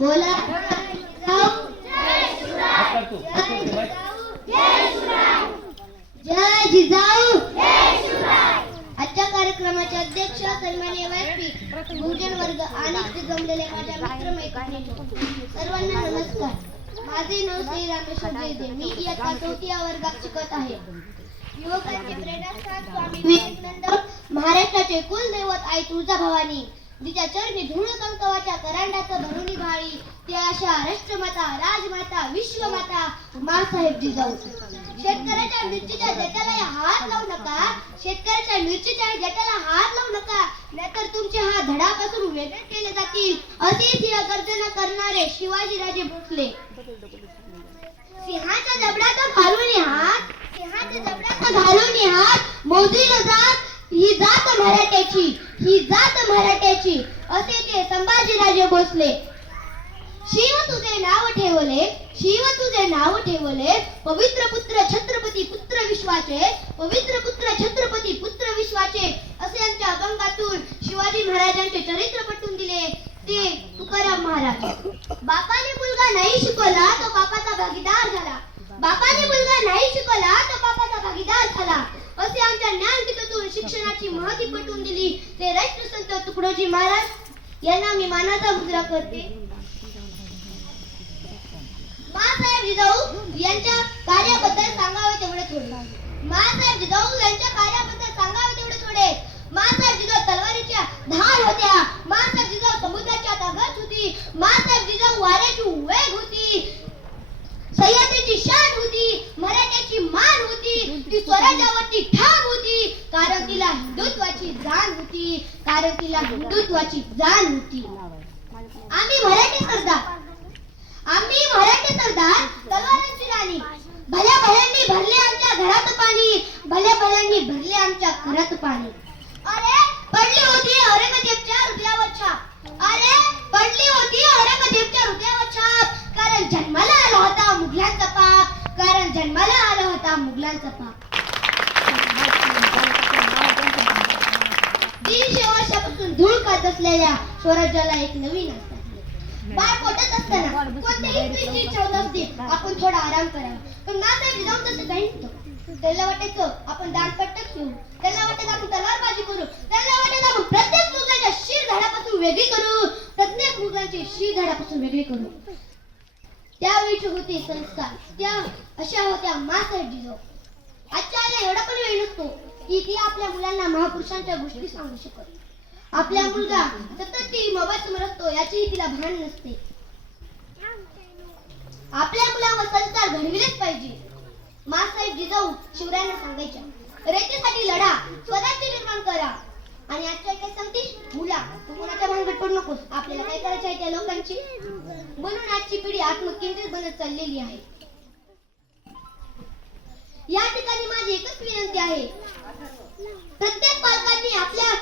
बोला. जय जिजाऊ. आजच्या कार्यक्रमाचे अध्यक्ष सन्मान्य व्यासपीठ बहुजन वर्ग आणि इथे जमलेले माझ्या मित्रमैत्रिणी सर्वांना नमस्कार. माझे नाव श्री रामेश्वर जयदे मी इयत्ता चौथी वर्गात शिकत आहे. युवकांचे प्रेरणास्थान स्वामी विवेकानंद महाराष्ट्राचे कुलदैवत आई तुळजा भवानी तिच्या चरणी धूळ कंकवाच्या करांडाचं भरुणी भाळ राष्ट्रमाता राजमाता विश्वमाता मासाहेब जिजाऊ शेतकऱ्याच्या मिरचीच्या देठाला हात लावू नका. शेतकऱ्याच्या मिरचीच्या देठाला हात लावू नका. नाहीतर तुमचे हात धडापासून वेगळे केले जातील. अशीच ही गर्जना करणारे शिवाजीराजे भोसले. सिंहाच्या जबड्याचा घालून हात सिंहाच्या जबड्याचा घालून हात मोजून जात ही जात मराठ्याची. ही जात मराठ्याची. असे ते संभाजीराजे भोसले. ठेवले शिव तुझे नाव ठेवले पवित्र पुत्र छत्रपती पुत्र विश्वाचे पवित्र पुत्र छत्रपती पुत्र विश्वाचे असे यांच्या अभंगातून शिवाजी महाराजांचे चरित्र पटवून दिले ते तुकाराम महाराज बापाने मुलगा नाही शिकवला तो बापाचा भागीदार झाला बापाने मुलगा नाही शिकवला तो बापाचा भागीदार झाला असे आमच्या ज्ञानगीतातून शिक्षणाची महती पटवून दिली ते राष्ट्रसंत तुकडोजी महाराज यांना मी मानाचा मुद्रा करते मासाहेब जिजाऊ यांच्या कार्याबद्दल सांगावे तेवढे थोडे. मासाहेब जिजाऊ यांच्या कार्याबद्दल सांगावे तेवढे थोडे. मासाहेब जिजाऊ तलवारीच्या धार होत्या. मासाहेब जिजाऊ समुद्राच्या तागत होती. मासाहेब जिजाऊ वाऱ्याची वेग होती. सह्याद्रीची शान होती. मराठ्याची मान होती. ती स्वराज्यावरती ठाम होती. कारण तिला हिंदुत्वाची जाण होती. कारण तिला हिंदुत्वाची जाण होती. आम्ही मराठी सरदार. आम्ही मराठी सरदार. भल्या भल्यांनी भरले आमच्या घरात पाणी. भल्या भल्यांनी भरले आमच्या घरात पाणी. अरे पडली होती औरंगजेबच्या हृदयावर छाप. अरे पडली होती औरंगजेबच्या हृदयावर छाप. कारण जन्माला आला होता मुघलांचा पाप. कारण जन्माला आला होता मुघलांचा पाप. दीडशे वर्षापासून धूळ खात असलेल्या स्वराज्याला एक नवीन असतात बाळ पोटात असताना कोणत्याही स्त्रीची इच्छा होत असते आपण थोडा आराम करावा. पण नासाहेब जाऊन तसं काही नव्हतं त्याला वाटायचं आपण दानपट्टच घेऊ. त्याला वाटायचं आपण तलवारबाजी करू. त्याला वाटायचं आपण प्रत्येक मुलाच्या शिर झाडापासून वेगळी करू. प्रत्येक मुलांची शिर झाडापासून वेगळी करू. त्यावेळीचे होते संस्कार. त्या अशा होत्या मासाहेब जिजाऊ. आजच्या आईला एवढा पण वेळ नसतो की ती आपल्या मुलांना महापुरुषांच्या गोष्टी सांगू शकत. आपला मुलगा. सतत टीव्ही मोबाईल समोर असतो याचीही तिला भान नसते. आपल्या मुलावर संस्कार घडविलेच पाहिजे. मासाहेब जिजाऊ शिवरायांना सांगायच्या रेतीसाठी लढा स्वराज्य निर्माण करा. आणि आजच्या काय सांगते मुला तू कोणाच्या भानगड पडू नकोस. आपल्याला काय करायचं आहे त्या लोकांची? म्हणून आजची पिढी आत्मकेंद्रित बनत चाललेली आहे. या ठिकाणी माझी एकच विनंती आहे प्रत्येक पालकांनी आपल्या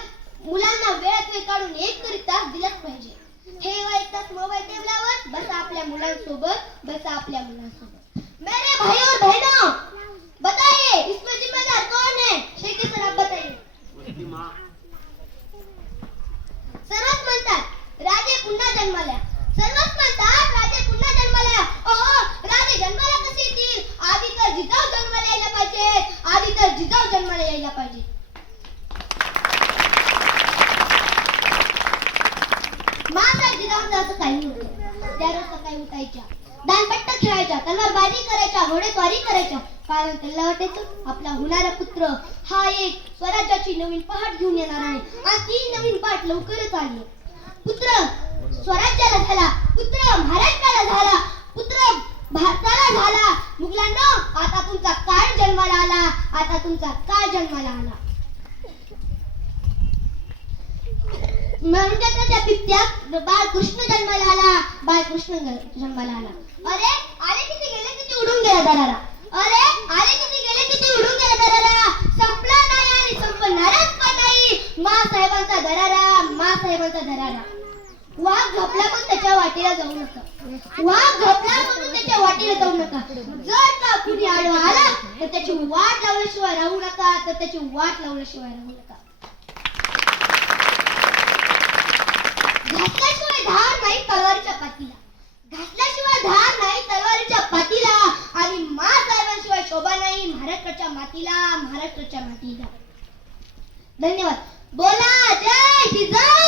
मुलांना वेळात वेळ काढून एक तरी तास दिलाच पाहिजे ठेवा एक तास मोबाईल टेबलावर बसा आपल्या मुलांसोबत बसा आपल्या मुलासोबत. मेरे भाई और बहनों बताइए इसमें जिम्मेदार कौन है? शेखी सर आप बताइए। सर्वच म्हणतात राजे पुन्हा जन्मल्या। सर्वच म्हणतात राजे पुन्हा जन्मल्या। ओहो राजे जन्माला कसे येतील आधी तर जिजाऊ जन्माला यायला पाहिजे आधी तर जिजाऊ जन्माला यायला पाहिजे. माझा जिजाऊंचं असं काही नव्हतं. त्या रोज सकाळी उठायच्या दानपट्टा खेळायच्या तलवारबाजी करायच्या घोडेस्वारी करायच्या कारण त्याला वाटायचं आपला होणारा पुत्र हा एक स्वराज्याची नवीन पहाट घेऊन येणार आहे. आणि ती नवीन पहाट लवकरच आली पुत्र स्वराज्याला झाला पुत्र महाराष्ट्राला झाला पुत्र भारताला झाला. मुघलांना आता तुमचा काळ जन्माला आला आता तुमचा काळ जन्माला आला. म्हणजे त्या बिबट्यात बाळकृष्ण जन्माला आला बाळकृष्ण जन्माला आला. अरे आले किती गेले किती उडून गेला दरारा. अरे आले किती गेले किती उडून गेला दरारा. संपला नाही आणि संपणारच पण नाही. मा साहेबांचा दरारा मा साहेबांचा दरारा. वाघ झोपला पण त्याच्या वाटेला जाऊ नका. वाघ झोपला म्हणून त्याच्या वाटेला जाऊ नका. जर का कुणी आडवा आला तर त्याची वाट लावल्याशिवाय राहू नका. तर त्याची वाट लावल्याशिवाय राहू नका. घातल्याशिवाय धार नाही तलवारीच्या पातीला घासल्याशिवाय धार नाही तलवारीच्या पातीला आणि मा साहेबांशिवाय शोभा नाही महाराष्ट्राच्या मातीला महाराष्ट्राच्या मातीला. धन्यवाद. बोला जय जिजाऊ